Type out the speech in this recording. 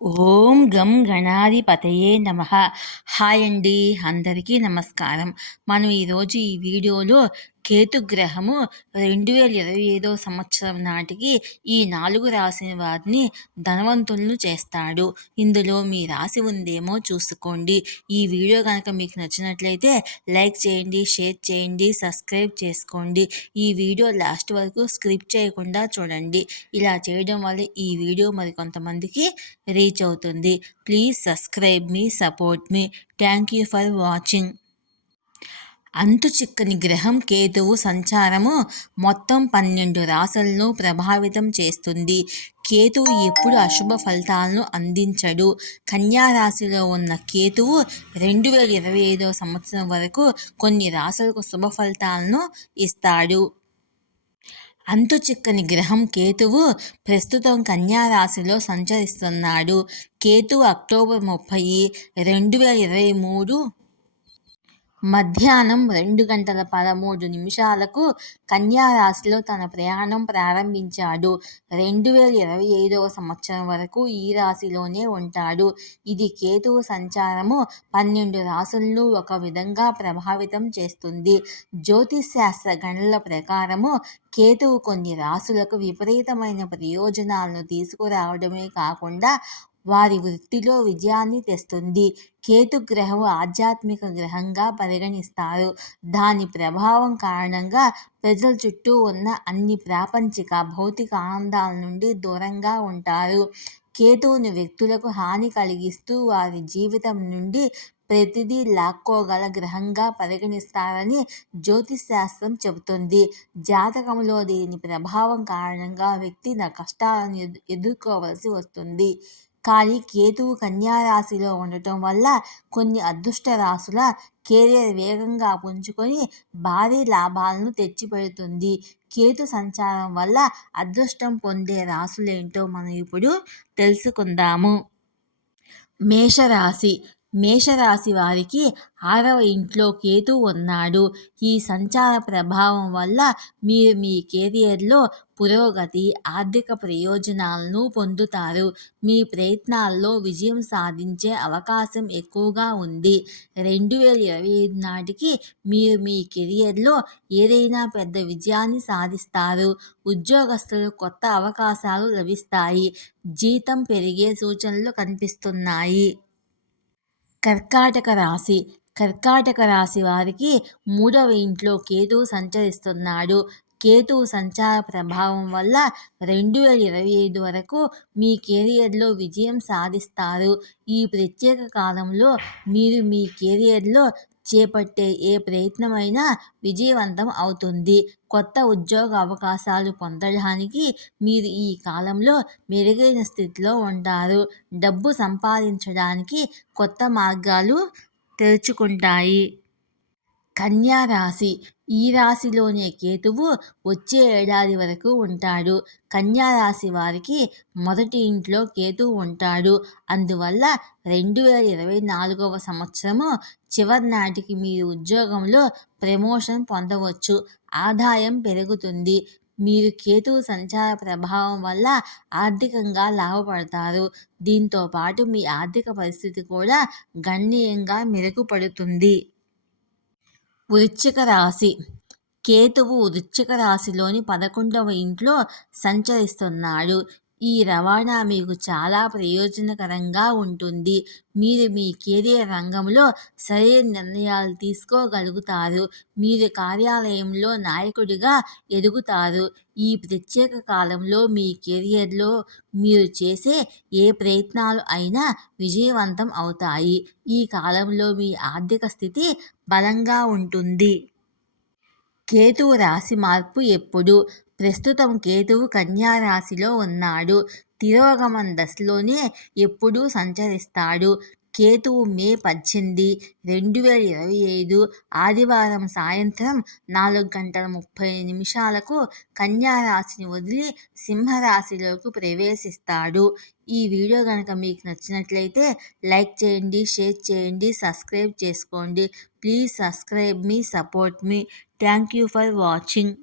ఓం గం గణాధిపతయే నమః. హాయ్ అండి, అందరికీ నమస్కారం. మనం ఈరోజు ఈ వీడియోలో కేతుగ్రహము 2025 సంవత్సరం నాటికి ఈ 4 రాసిన వారిని ధనవంతులను చేస్తాడు. ఇందులో మీ రాశి ఉందేమో చూసుకోండి. ఈ వీడియో కనుక మీకు నచ్చినట్లయితే లైక్ చేయండి, షేర్ చేయండి, సబ్స్క్రైబ్ చేసుకోండి. ఈ వీడియో లాస్ట్ వరకు స్కిప్ చేయకుండా చూడండి. ఇలా చేయడం వల్ల ఈ వీడియో మరి కొంతమందికి రీచ్ అవుతుంది. ప్లీజ్ సబ్స్క్రైబ్ మీ, సపోర్ట్ మీ. Thank you for watching. అంతు చిక్కని గ్రహం కేతువు సంచారము మొత్తం 12 రాశులను ప్రభావితం చేస్తుంది. కేతువు ఎప్పుడు అశుభ ఫలితాలను అందించడు. కన్యా రాశిలో ఉన్న కేతువు 2025 సంవత్సరం వరకు కొన్ని రాశులకు శుభ ఫలితాలను ఇస్తాడు. అంతు చిక్కని గ్రహం కేతువు ప్రస్తుతం కన్యా రాశిలో సంచరిస్తున్నాడు. కేతువు అక్టోబర్ 30, 2023 మధ్యాహ్నం 2:13 కన్యా రాశిలో తన ప్రయాణం ప్రారంభించాడు. 2025 సంవత్సరం వరకు ఈ రాశిలోనే ఉంటాడు. ఇది కేతువు సంచారము 12 రాశులను ఒక విధంగా ప్రభావితం చేస్తుంది. జ్యోతిశాస్త్ర గణనల ప్రకారము కేతువు కొన్ని రాశులకు విపరీతమైన ప్రయోజనాలను తీసుకురావడమే కాకుండా వారి వృత్తిలో విజయాన్ని తెస్తుంది. కేతుగ్రహం ఆధ్యాత్మిక గ్రహంగా పరిగణిస్తారు. దాని ప్రభావం కారణంగా ప్రజల చుట్టూ ఉన్న అన్ని ప్రాపంచిక భౌతిక ఆనందాల నుండి దూరంగా ఉంటారు. కేతువుని వ్యక్తులకు హాని కలిగిస్తూ వారి జీవితం నుండి ప్రతిదీ లాక్కోగల గ్రహంగా పరిగణిస్తారని జ్యోతిశాస్త్రం చెబుతుంది. జాతకంలో దీని ప్రభావం కారణంగా వ్యక్తి కష్టాలను ఎదుర్కోవలసి వస్తుంది. కానీ కేతువు కన్యా రాశిలో ఉండటం వల్ల కొన్ని అదృష్ట రాశుల కెరీర్ వేగంగా పుంజుకొని భారీ లాభాలను తెచ్చిపెడుతుంది. కేతు సంచారం వల్ల అదృష్టం పొందే రాశులేంటో మనం ఇప్పుడు తెలుసుకుందాము. మేషరాశి. మేషరాశి వారికి 6వ ఇంట్లో కేతు ఉన్నాడు. ఈ సంచార ప్రభావం వల్ల మీరు మీ కెరియర్లో పురోగతి, ఆర్థిక ప్రయోజనాలను పొందుతారు. మీ ప్రయత్నాల్లో విజయం సాధించే అవకాశం ఎక్కువగా ఉంది. 2025 నాటికి మీరు మీ కెరియర్లో ఏదైనా పెద్ద విజయాన్ని సాధిస్తారు. ఉద్యోగస్తులు కొత్త అవకాశాలు లభిస్తాయి. జీతం పెరిగే సూచనలు కనిపిస్తున్నాయి. కర్కాటక రాశి. కర్కాటక రాశి వారికి 3వ ఇంట్లో కేతువు సంచరిస్తున్నాడు. కేతువు సంచార ప్రభావం వల్ల 2025 వరకు మీ కెరియర్లో విజయం సాధిస్తారు. ఈ ప్రత్యేక కాలంలో మీరు మీ కెరియర్లో చేపట్టే ఏ ప్రయత్నమైనా విజయవంతం అవుతుంది. కొత్త ఉద్యోగ అవకాశాలు పొందడానికి మీరు ఈ కాలంలో మెరుగైన స్థితిలో ఉంటారు. డబ్బు సంపాదించడానికి కొత్త మార్గాలు తెరుచుకుంటాయి. కన్యా రాశి. ఈ రాశిలోనే కేతువు వచ్చే ఏడాది వరకు ఉంటాడు. కన్యా రాశి వారికి 1టి ఇంట్లో కేతువు ఉంటాడు. అందువల్ల 2024 సంవత్సరము చివరి నాటికి మీరు ఉద్యోగంలో ప్రమోషన్ పొందవచ్చు. ఆదాయం పెరుగుతుంది. మీరు కేతువు సంచార ప్రభావం వల్ల ఆర్థికంగా లాభపడతారు. దీంతో పాటు మీ ఆర్థిక పరిస్థితి కూడా గణనీయంగా మెరుగుపడుతుంది. వృశ్చిక రాశి. కేతువు వృశ్చిక రాశిలోని 11వ ఇంట్లో సంచరిస్తున్నాడు. ఈ రవాణా మీకు చాలా ప్రయోజనకరంగా ఉంటుంది. మీరు మీ కెరీర్ రంగంలో సరైన నిర్ణయాలు తీసుకోగలుగుతారు. మీరు కార్యాలయంలో నాయకుడిగా ఎదుగుతారు. ఈ ప్రత్యేక కాలంలో మీ కెరియర్లో మీరు చేసే ఏ ప్రయత్నాలు అయినా విజయవంతం అవుతాయి. ఈ కాలంలో మీ ఆర్థిక స్థితి బలంగా ఉంటుంది. కేతువు రాశి మార్పు ఎప్పుడు? ప్రస్తుతం కేతువు కన్యా రాశిలో ఉన్నాడు. తిరోగమన దశలోనే ఎప్పుడూ సంచరిస్తాడు. కేతువు మే 18, 2025 ఆదివారం సాయంత్రం 4:30 కన్యా రాశిని వదిలి సింహరాశిలోకి ప్రవేశిస్తాడు. ఈ వీడియో కనుక మీకు నచ్చినట్లయితే లైక్ చేయండి, షేర్ చేయండి, సబ్స్క్రైబ్ చేసుకోండి. ప్లీజ్ సబ్స్క్రైబ్ మీ, సపోర్ట్ మీ. Thank you for watching.